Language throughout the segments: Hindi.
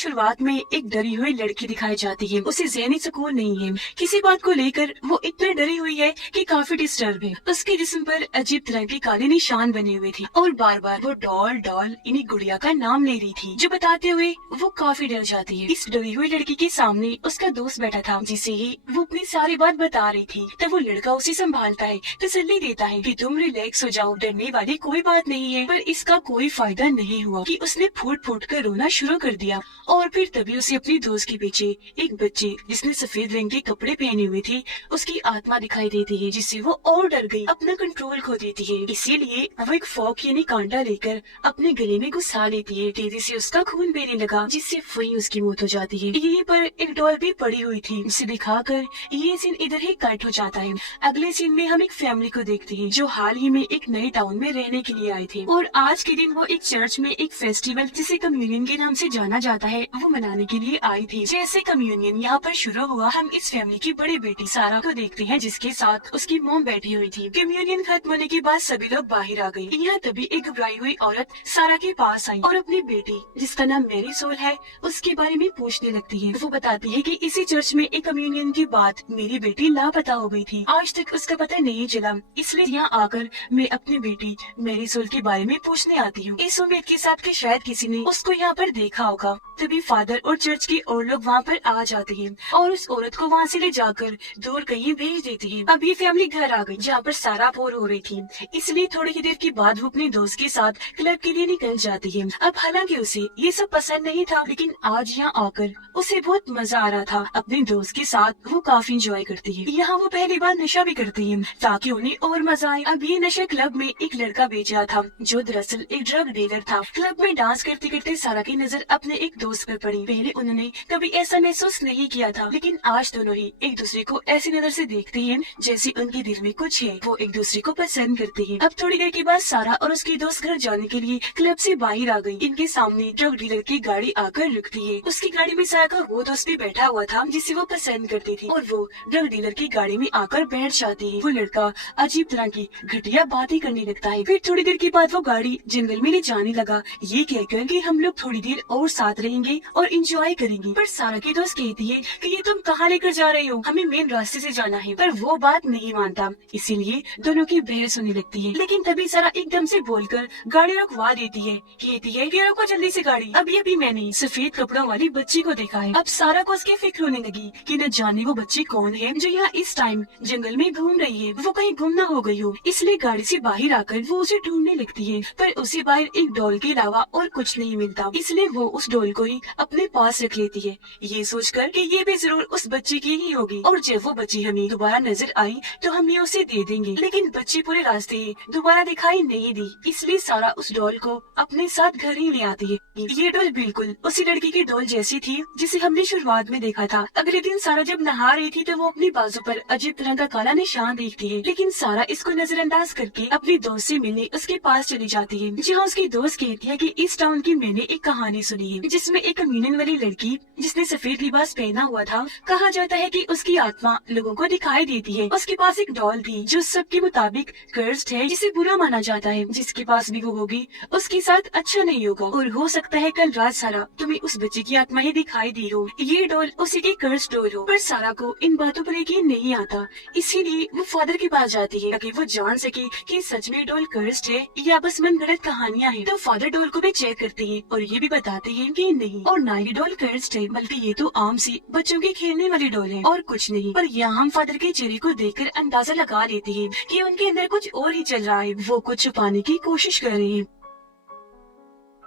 शुरुआत में एक डरी हुई लड़की दिखाई जाती है। उसे ज़हनी सुकून नहीं है, किसी बात को लेकर वो इतना डरी हुई है कि काफी डिस्टर्ब है। उसके जिस्म पर अजीब तरह के काले निशान बने हुए थे और बार बार वो डॉल डॉल इन्हीं गुड़िया का नाम ले रही थी, जो बताते हुए वो काफी डर जाती है। इस डरी हुई लड़की के सामने उसका दोस्त बैठा था, जिसे ही वो अपनी सारी बात बता रही थी। तब वो लड़का उसे संभालता है, तसल्ली देता है कि तुम रिलैक्स हो जाओ, डरने वाली कोई बात नहीं है। पर इसका कोई फायदा नहीं हुआ कि उसने फूट फूट कर रोना शुरू कर दिया। और फिर तभी उसे अपनी दोस्त के पीछे एक बच्चे जिसने सफेद रंग के कपड़े पहने हुए थे उसकी आत्मा दिखाई देती है, जिससे वो और डर गई, अपना कंट्रोल खो देती है। इसीलिए वो एक फोक यानी कांटा लेकर अपने गले में घुसा लेती है। तेजी से उसका खून बहने लगा, जिससे वहीं उसकी मौत हो जाती है। यहीं पर एक डॉल भी पड़ी हुई थी, उसे दिखाकर ये सीन इधर ही कट हो जाता है। अगले सीन में हम एक फैमिली को देखते हैं जो हाल ही में एक नए टाउन में रहने के लिए आए थे और आज के दिन वो एक चर्च में एक फेस्टिवल जिसे कम्युनियन के नाम से जाना जाता है वो मनाने के लिए आई थी। जैसे कम्युनियन यहाँ पर शुरू हुआ, हम इस फैमिली की बड़ी बेटी सारा को देखते हैं जिसके साथ उसकी मोम बैठी हुई थी। कम्युनियन खत्म होने के बाद सभी लोग बाहर आ गए। यहाँ तभी एक घबराई हुई औरत सारा के पास आई और अपनी बेटी जिसका नाम मेरी सोल है उसके बारे में पूछने लगती है। वो बताती है कि इसी चर्च में एक कम्युनियन के बाद मेरी बेटी लापता हो गई थी, आज तक उसका पता नहीं चला, इसलिए यहाँ आकर मैं अपनी बेटी मेरी सोल के बारे में पूछने आती हूँ, इस उम्मीद के साथ कि शायद किसी ने उसको यहाँ पर देखा होगा। तभी फादर और चर्च के और लोग वहाँ पर आ जाते हैं और उस औरत को वहाँ से ले जाकर दूर कहीं भेज देती है। अब ये फैमिली घर आ गई जहाँ पर सारा बोर हो रही थी, इसलिए थोड़ी ही देर के बाद वो अपने दोस्त के साथ क्लब के लिए निकल जाती है। अब हालांकि उसे ये सब पसंद नहीं था, लेकिन आज यहाँ आकर उसे बहुत मजा आ रहा था। अपने दोस्त के साथ वो काफी इंजॉय करती है। यहाँ वो पहली बार नशा भी करती है ताकि उन्हें और मजा आए। अब ये नशा क्लब में एक लड़का बेच रहा था जो दरअसल एक ड्रग डीलर था। क्लब में डांस करते करते सारा की नजर अपने एक दोस्त पर पड़ी। पहले उन्होंने कभी ऐसा महसूस नहीं किया था, लेकिन आज दोनों ही एक दूसरे को ऐसी नजर से देखते हैं जैसे उनके दिल में कुछ है, वो एक दूसरे को पसंद करते हैं। अब थोड़ी देर के बाद सारा और उसकी दोस्त घर जाने के लिए क्लब से बाहर आ गई। इनके सामने ड्रग डीलर की गाड़ी आकर रुकती है। उसकी गाड़ी में सारा का वो दोस्त भी बैठा हुआ था जिसे वो पसंद करती थी और वो ड्रग डीलर की गाड़ी में आकर बैठ जाती है। वो लड़का अजीब तरह की घटिया बातें करने लगता है। फिर थोड़ी देर के बाद वो गाड़ी जंगल में ले जाने लगा, ये कहकर कि हम लोग थोड़ी देर और साथ रहेंगे और इंजॉय करेंगे। पर सारा की दोस्त कहती है कि ये तुम कहाँ लेकर जा रहे हो, हमें मेन रास्ते से जाना है। पर वो बात नहीं मानता, इसीलिए दोनों की बहस होने लगती है। लेकिन तभी सारा एकदम से बोलकर गाड़ी रुकवा देती है, कहती है कि रुको जल्दी से गाड़ी, अभी मैंने सफेद कपड़ों वाली बच्ची को देखा है। अब सारा को उसकी फिक्र होने लगी कि न जाने वो बच्ची कौन है जो यहाँ इस टाइम जंगल में घूम रही है, वो कहीं गुम न हो गई हो। इसलिए गाड़ी से बाहर आकर वो उसे ढूंढने लगती है, पर उसे बाहर एक डॉल के अलावा और कुछ नहीं मिलता। इसलिए वो उस डॉल को ही अपने पास रख लेती है, ये सोचकर कि ये भी जरूर उस बच्ची की ही होगी और जब वो बच्ची हमें दोबारा नजर आई तो हम ये उसे दे देंगे। लेकिन बच्ची पूरे रास्ते दोबारा दिखाई नहीं दी, इसलिए सारा उस डॉल को अपने साथ घर ही ले आती है। ये डॉल बिल्कुल उसी लड़की की डॉल जैसी थी जिसे हमने शुरुआत में देखा था। अगले दिन सारा जब नहा रही थी तो वो अपनी बाजू पर अजीब तरह का काला निशान देखती है, लेकिन सारा इसको नजरअंदाज करके अपनी दोस्त से मिलने उसके पास चली जाती है, जहाँ उसकी दोस्त कहती है कि इस टाउन की मैंने एक कहानी सुनी है जिसमें एक कम्युनियन वाली लड़की जिसने सफेद लिबास पहना हुआ था, कहा जाता है कि उसकी आत्मा लोगों को दिखाई देती है। उसके पास एक डॉल थी जो सबके मुताबिक कर्स्ड है, जिसे बुरा माना जाता है। जिसके पास भी वो होगी उसके साथ अच्छा नहीं होगा और हो सकता है कल रात सारा तुम्हें उस बच्चे की आत्मा ही दिखाई दी हो, ये डॉल उसी की कर्स्ड डॉल हो। पर सारा को इन बातों पर यकीन नहीं आता, इसीलिए वो फादर के पास जाती है ताकि वो जान सके कि सच में डॉल कर्स्ड है या बस मन गलत कहानियां हैं। तो फादर डॉल को भी चेक करते हैं और ये भी बताते हैं कि नहीं, और ना ये डॉल कर्स्ड है बल्कि ये तो आम सी बच्चों के खेलने वाली डॉल है और कुछ नहीं। पर यहाँ हम फादर के चेहरे को देखकर अंदाजा लगा लेते हैं कि उनके अंदर कुछ और ही चल रहा है, वो कुछ छुपाने की कोशिश कर रहे हैं।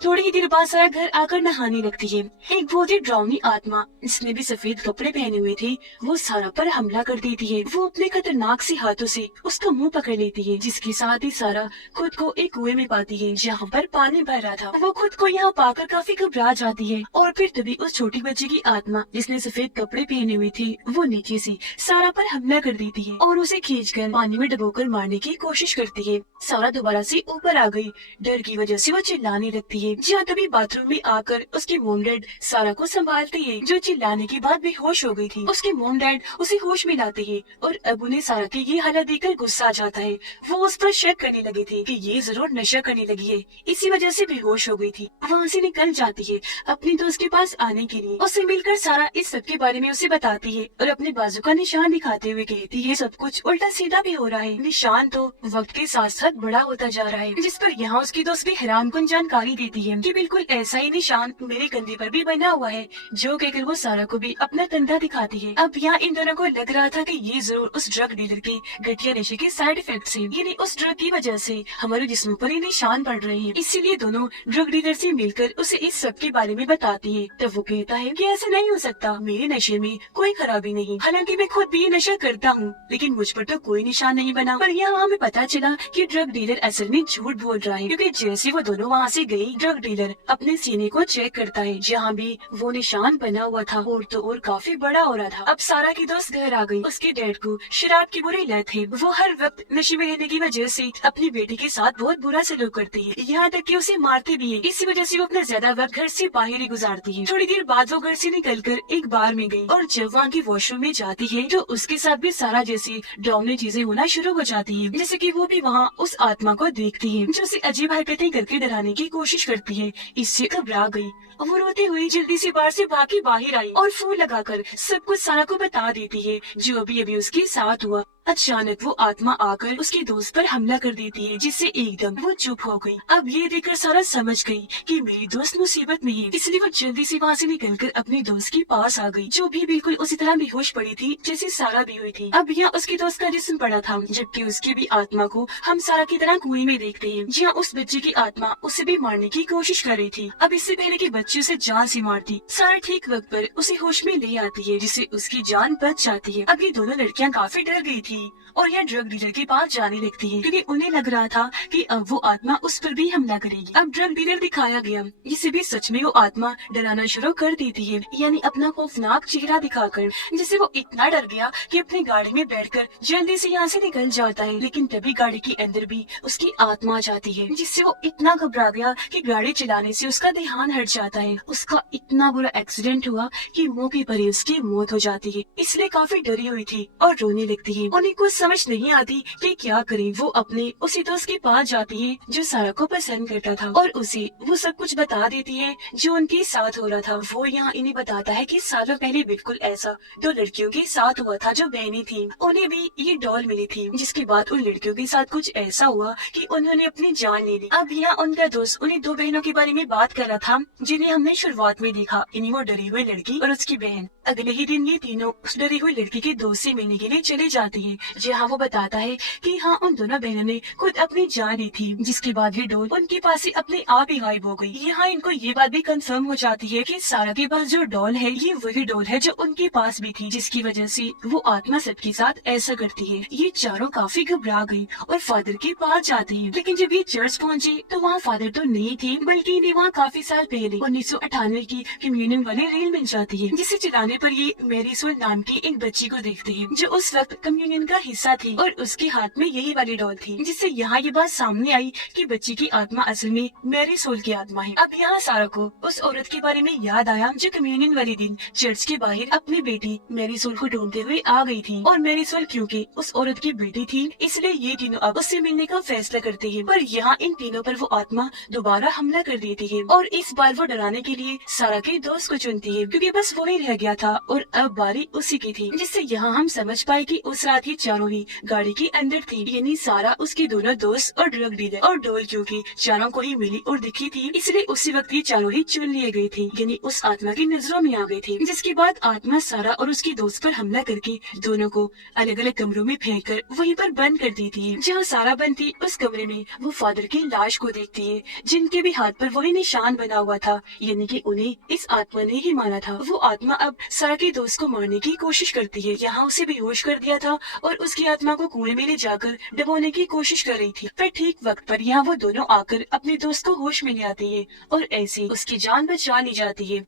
थोड़ी ही देर बाद सारा घर आकर नहाने लगती है। एक बहुत ही डरावनी आत्मा जिसने भी सफेद कपड़े पहने हुए थे वो सारा पर हमला कर देती है। वो अपने खतरनाक से हाथों से उसका मुंह पकड़ लेती है, जिसके साथ ही सारा खुद को एक कुएं में पाती है जहाँ पर पानी भर रहा था। वो खुद को यहाँ पाकर काफी घबरा जाती है और फिर तभी उस छोटी बच्ची की आत्मा जिसने सफेद कपड़े पहने हुए थे वो नीचे से सारा पर हमला कर देती है और उसे खींचकर पानी में डुबोकर मारने की कोशिश करती है। सारा दोबारा से ऊपर आ गई, डर की वजह से वो चिल्लाने लगती है है। जहाँ तभी बाथरूम में आकर उसके मोम डैड सारा को संभालते हैं, जो चिल्लाने के बाद बेहोश हो गई थी। उसके मोम डैड उसे होश में लाते हैं और अब उन्हें सारा की ये हालत देखकर गुस्सा आ जाता है। वो उस पर शक करने लगे थे कि ये जरूर नशा करने लगी है, इसी वजह से बेहोश हो गई थी। वहाँ से निकल जाती है अपने दोस्त के पास आने के लिए। उससे मिलकर सारा इस सब के बारे में उसे बताती है और अपने बाजू का निशान दिखाते हुए कहती है सब कुछ उल्टा सीधा भी हो रहा है। निशान तो वक्त के साथ साथ बड़ा होता जा रहा है, जिस पर यहाँ उसकी दोस्त भी हैरान कुन जानकारी देती है कि बिल्कुल ऐसा ही निशान मेरे कंधे पर भी बना हुआ है, जो कहकर वो सारा को भी अपना कंधा दिखाती है। अब यहाँ इन दोनों को लग रहा था कि ये जरूर उस ड्रग डीलर के घटिया नशे के साइड इफेक्ट है, यानी उस ड्रग की वजह से हमारे जिस्म पर ये निशान पड़ रहे हैं। इसीलिए दोनों ड्रग डीलर से मिलकर उसे इस सब के बारे में बताती है। तब वो कहता है कि ऐसा नहीं हो सकता, मेरे नशे में कोई खराबी नहीं, हालांकि मैं खुद भी ये नशा करता हूँ, लेकिन मुझ पर तो कोई निशान नहीं बना। पर यहाँ हमें पता चला कि ड्रग डीलर असल में झूठ बोल रहा है, क्योंकि जैसे वो दोनों वहाँ से गई, ड्रग डीलर अपने सीने को चेक करता है, जहाँ भी वो निशान बना हुआ था और तो और काफी बड़ा हो रहा था। अब सारा की दोस्त घर आ गई। उसके डैड को शराब की बुरी लत है, वो हर वक्त नशे में रहने की वजह से अपनी बेटी के साथ बहुत बुरा सलूक करती है, यहाँ तक कि उसे मारते भी है। इसी वजह से वो अपना ज्यादा वक्त घर से बाहर ही गुजारती है। थोड़ी देर बाद वो घर से निकलकर एक बार में गई और जब वहाँ की वॉशरूम में जाती है तो उसके साथ भी सारा जैसी डरावनी चीजें होना शुरू हो जाती है, जैसे कि वो भी वहाँ उस आत्मा को देखती है जो उसे अजीब हरकतें करके डराने की कोशिश करती है। इससे घबरा गई, वो रोते हुए जल्दी से बाहर से भागी बाहर आई और फोन लगाकर सब कुछ सारा को बता देती है जो अभी अभी उसके साथ हुआ। अचानक वो आत्मा आकर उसके दोस्त पर हमला कर देती है, जिससे एकदम वो चुप हो गई। अब ये देखकर सारा समझ गई कि मेरी दोस्त मुसीबत में है, इसलिए वो जल्दी से वहाँ से निकलकर अपने दोस्त के पास आ गई, जो भी बिल्कुल उसी तरह बेहोश पड़ी थी जैसे सारा भी हुई थी। अब यहाँ उसके दोस्त का जिस्म पड़ा था, जबकि उसकी भी आत्मा को हम सारा की तरह कुएं में देखते हैं, जहाँ उस बच्चे की आत्मा उसे भी मारने की कोशिश कर रही थी। अब इससे पहले कि बच्चे उसे जान से मारती, सारा ठीक वक्त पर उसे होश में ले आती है, जिससे उसकी जान बच जाती है। अब ये दोनों लड़कियाँ काफी डर गई थी और यह ड्रग डीलर के पास जाने लगती है, क्योंकि उन्हें लग रहा था कि अब वो आत्मा उस पर भी हमला करेगी। अब ड्रग डीलर दिखाया गया, जिसे भी सच में वो आत्मा डराना शुरू कर देती है, यानी अपना खौफनाक चेहरा दिखाकर, जिससे वो इतना डर गया कि अपनी गाड़ी में बैठकर जल्दी से यहाँ से निकल जाता है। लेकिन तभी गाड़ी के अंदर भी उसकी आत्मा आ जाती है, जिससे वो इतना घबरा गया कि गाड़ी चलाने से उसका ध्यान हट जाता है। उसका इतना बुरा एक्सीडेंट हुआ कि मौके पर ही उसकी मौत हो जाती है, इसलिए काफी डरी हुई थी और रोने लगती है। उन्हें कुछ समझ नहीं आती कि क्या करे। वो अपने उसी दोस्त के पास जाती है जो सारा को पसंद करता था और उसे वो सब कुछ बता देती है जो उनके साथ हो रहा था। वो यहाँ इन्हें बताता है कि सालों पहले बिल्कुल ऐसा दो लड़कियों के साथ हुआ था जो बहनें थी, उन्हें भी ये डॉल मिली थी, जिसके बाद उन लड़कियों के साथ कुछ ऐसा हुआ कि उन्होंने अपनी जान ले ली। अब यहाँ उनका दोस्त उन्हें दो बहनों के बारे में बात कर रहा था जिन्हें हमने शुरुआत में देखा, इन्हीं वो डरी हुई लड़की और उसकी बहन। अगले ही दिन ये तीनों उस डरी हुई लड़की के दोस्त से मिलने के लिए चले जाती है, जहाँ वो बताता है कि हाँ उन दोनों बहनों ने खुद अपनी जान ली थी, जिसके बाद ये डॉल उनके पास से अपने आप ही गायब हो गई। यहाँ इनको ये बात भी कंफर्म हो जाती है कि सारा के पास जो डॉल है ये वही डॉल है जो उनके पास भी थी, जिसकी वजह से वो आत्मा सबके साथ ऐसा करती है। ये चारों काफी घबरा गई और फादर के पास जाते हैं, लेकिन जब ये चर्च पहुँचे तो वहाँ फादर तो नहीं थे, बल्कि इन्हें वहाँ काफी साल पहले 1998 की कम्युनियन वाली रील मिल जाती है, जिसे चलाने पर ये मैरी सोल नाम की एक बच्ची को देखते हैं जो उस वक्त कम्युनियन का हिस्सा थी और उसके हाथ में यही वाली डॉल थी, जिससे यहाँ ये बात सामने आई कि बच्ची की आत्मा असल में मैरी सोल की आत्मा है। अब यहाँ सारा को उस औरत के बारे में याद आया जो कम्युनियन वाले दिन चर्च के बाहर अपनी बेटी मैरी सोल को ढूंढते हुए आ गई थी, और मैरी सोल क्योंकि उस औरत की बेटी थी इसलिए ये तीनों अब उससे मिलने का फैसला करते हैं। पर यहाँ इन तीनों पर वो आत्मा दोबारा हमला कर देती है और इस बार वो डराने के लिए सारा के दोस्त को चुनती है, क्योंकि बस वो ही रह गया था और अब बारी उसी की थी, जिससे यहाँ हम समझ पाए कि उस रात ये चारों ही गाड़ी के अंदर थी, यानी सारा, उसके दोनों दोस्त और ड्रग डीलर और डोल, क्योंकि चारों को ही मिली और दिखी थी इसलिए उसी वक्त ये चारों ही चुन लिए गए थे, यानी उस आत्मा की नजरों में आ गए थे। जिसके बाद आत्मा सारा और उसके दोस्त पर हमला करके दोनों को अलग अलग कमरों में फेंक कर वहीं पर बंद कर देती है। जहाँ सारा बंद थी उस कमरे में वो फादर की लाश को देखती है, जिनके भी हाथ पर वही निशान बना हुआ था, यानी कि उन्हें इस आत्मा ने ही मारा था। वो आत्मा अब सारा के दोस्त को मारने की कोशिश करती है, यहाँ उसे बेहोश कर दिया था और उसकी आत्मा को कुएं में ले जाकर डुबोने की कोशिश कर रही थी। पर ठीक वक्त पर यहाँ वो दोनों आकर अपने दोस्त को होश में ले आती है और ऐसे उसकी जान बचा ली जाती है।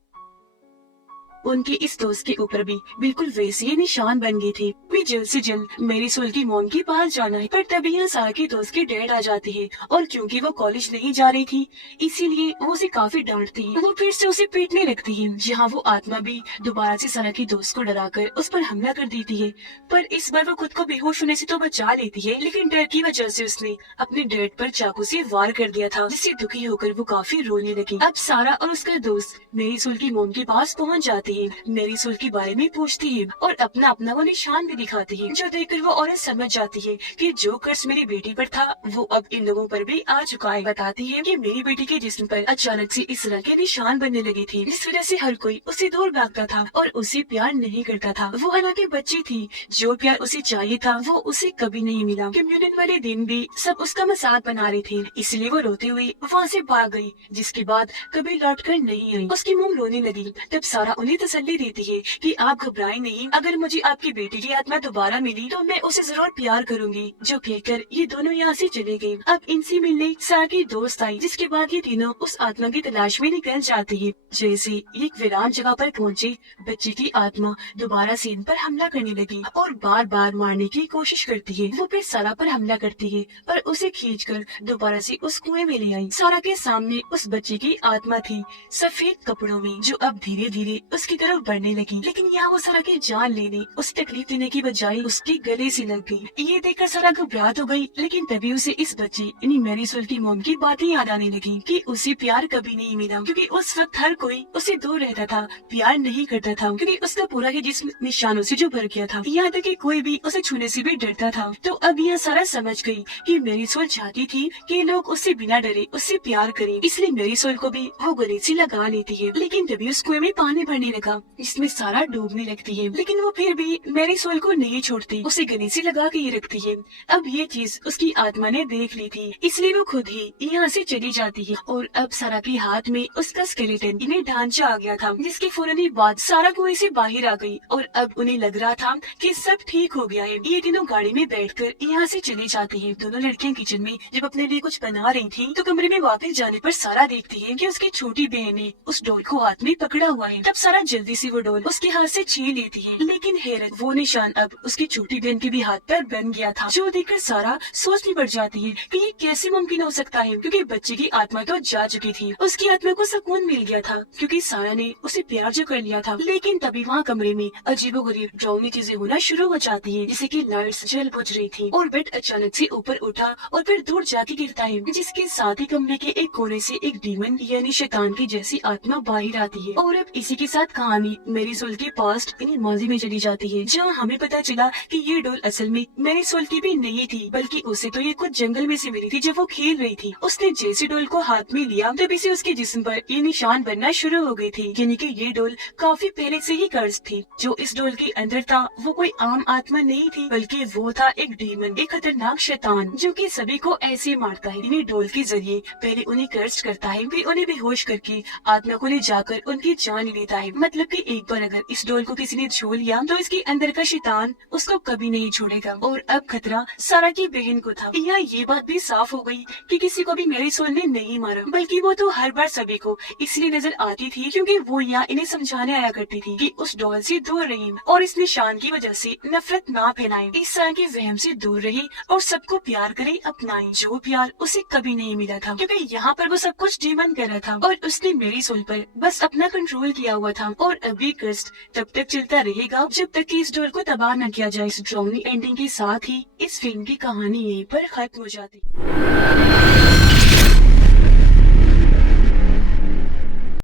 उनके इस दोस्त के ऊपर भी बिल्कुल वैसे ही निशान बन गए थे। वे जल्द से जल्द मेरी सोल की मोम के पास जाना है, पर तभी यहाँ सारा के दोस्त की डैड आ जाती है और क्योंकि वो कॉलेज नहीं जा रही थी इसीलिए वो उसे काफी डांटती है। वो फिर से उसे पीटने लगती है, जहाँ वो आत्मा भी दोबारा से सारा की दोस्त को डराकर उस पर हमला कर देती है। पर इस बार वो खुद को बेहोश होने से तो बचा लेती है, लेकिन डर की वजह से उसने अपने डैड पर चाकू से वार कर दिया था, जिससे दुखी होकर वो काफी रोने लगी। अब सारा और उसका दोस्त मेरी सोल की मोम के पास पहुंच जाती है, मेरी सोल के बारे में पूछती है और अपना अपना वो निशान भी दिखाती है, जो देखकर वो औरत समझ जाती है कि जो कर्ज मेरी बेटी पर था वो अब इन लोगों पर भी आ चुका है। बताती है कि मेरी बेटी के जिस्म पर अचानक से इस तरह के निशान बनने लगे थे, जिस वजह से हर कोई उसे दूर भागता था और उसे प्यार नहीं करता था। वो हालांकि बच्ची थी, जो प्यार उसे चाहिए था वो उसे कभी नहीं मिला। कम्युनियन वाले दिन भी सब उसका मजाक बना रहे थे, इसलिए वो रोते हुए वहाँ से भाग गई, जिसके बाद कभी लौट कर नहीं आई। उसकी मोम रोने लगी। तब सारा उन्हें तसल्ली देती है कि आप घबराएं नहीं, अगर मुझे आपकी बेटी की आत्मा दोबारा मिली तो मैं उसे जरूर प्यार करूंगी। जो कहकर ये दोनों यहाँ से चले गए। अब इनसे मिलने सारा की दोस्त आई, जिसके बाद ये तीनों उस आत्मा की तलाश में निकल जाती है। जैसे एक वीरान जगह पर पहुँचे, बच्चे की आत्मा दोबारा से इन पर हमला करने लगी और बार बार मारने की कोशिश करती है। वो फिर सारा पर हमला करती है और उसे खींचकर दोबारा से उस कुएं में ले आई। सारा के सामने उस बच्चे की आत्मा थी, सफेद कपड़ों में, जो अब धीरे धीरे उसकी तरफ बढ़ने लगी। लेकिन यहाँ वो सारा की जान लेने, उसे तकलीफ देने की बजाय उसके गले से लग गई। ये देखकर सारा घबराहट हो गई, लेकिन तभी उसे इस बच्चे यानी मेरी सोल की मोम की बातें याद आने लगी कि उसे प्यार कभी नहीं मिला, क्योंकि उस वक्त हर कोई उसे दूर रहता था, प्यार नहीं करता था, क्योंकि उसका पूरा ही जिस्म निशानों से जो भर गया था। यहाँ तक कि कोई भी उसे छूने से भी डरता था। तो अब यह सारा समझ गई कि मेरी सोल चाहती थी कि लोग उससे बिना डरे उससे प्यार करें, इसलिए मेरी सोल को भी वो गले से लगा लेती है। लेकिन तभी उस कुएं में पानी भरने लगा, जिसमें सारा डूबने लगती है, लेकिन वो फिर भी मेरी सोल को नहीं छोड़ती, उसे गले से लगा के ही रखती है। अब ये चीज उसकी आत्मा ने देख ली थी, इसलिए वो खुद ही यहाँ से चली जाती है। और अब सारा के हाथ में उसका स्केलेटन इन्हें ढांचा आ गया था, जिसके फौरन ही बाद सारा कुएं से बाहर आ गई और अब उन्हें लग रहा था कि सब ठीक हो गया है। ये तीनों गाड़ी में बैठकर यहाँ से चली जाती है। दोनों लड़कियां किचन में जब अपने लिए कुछ बना रही थी, तो कमरे में वापस जाने पर सारा देखती है कि उसकी छोटी बहन ने उस डॉल को हाथ में पकड़ा हुआ है। तब सारा जल्दी से वो डॉल उसके हाथ से छीन लेती है, लेकिन हैरत, वो निशान अब उसकी छोटी बहन के भी हाथ पर बन गया था, जो देखकर सारा सोच में पड़ जाती है कि ये कैसे मुमकिन हो सकता है, क्योंकि बच्चे की आत्मा तो जा चुकी थी। उसकी आत्मा को सुकून मिल गया था क्योंकि सारा ने उसे प्यार जो कर लिया था। लेकिन तभी वहाँ कमरे में अजीबोगरीब डरावनी चीजें होना शुरू हो जाती है, जैसे कि लाइट्स जल बुझ रही थी और बेड अचानक से ऊपर उठा और फिर दूर जाके गिरता है, जिसके साथ ही कमरे के एक कोने से एक डीमन यानी शैतान की जैसी आत्मा बाहर आती है। और अब इसी के साथ कहानी मेरी सोल के पास्ट यानी माजी में चली जाती है, जहाँ हमें पता चला कि ये डॉल असल में मेरी सोल की भी नहीं थी, बल्कि उसे तो ये कुछ जंगल में से मिली थी जब वो खेल रही थी। उसने जैसे डॉल को हाथ में लिया तभी से उसके जिस्म पर ये निशान बनना शुरू हो गई थी, यानी कि ये डॉल काफी पहले से ही कर्ज थी। जो इस डॉल के अंदर था वो कोई आम आत्मा नहीं थी, बल्कि वो था एक डीमन, एक खतरनाक शैतान, जो कि सभी को ऐसे मारता है। इन्हीं डॉल के जरिए पहले उन्हें कर्ज करता है, फिर उन्हें बेहोश करके आत्मा को ले जाकर उनकी जान लेता है। मतलब कि एक बार अगर इस डॉल को किसी ने छू लिया तो इसके अंदर का शैतान उसको कभी नहीं छोड़ेगा। और अब खतरा सारा की बहन को था। यहाँ ये बात भी साफ हो गई कि किसी को भी मेरी सोल ने नहीं मारा, बल्कि वो तो हर बार सभी को इसलिए नजर आती थी क्योंकि वो यहाँ इन्हें समझाने आया करती थी कि उस डॉल से दूर रहें और इस निशान की वजह से नफरत ना फैलाएं, इस तरह के वहम से दूर रहे और सबको प्यार करें, अपनाएं, जो प्यार उसे कभी नहीं मिला था, क्योंकि यहाँ पर वो सब कुछ डीमन कर रहा था और उसने मेरी सोल पर बस अपना कंट्रोल किया हुआ था। और अभी कष्ट तब तक चलता रहेगा जब तक कि इस डॉल को तबाह न किया जाए। इस ड्राउनी एंडिंग के साथ ही इस फिल्म की कहानी यहीं पर खत्म हो जाती।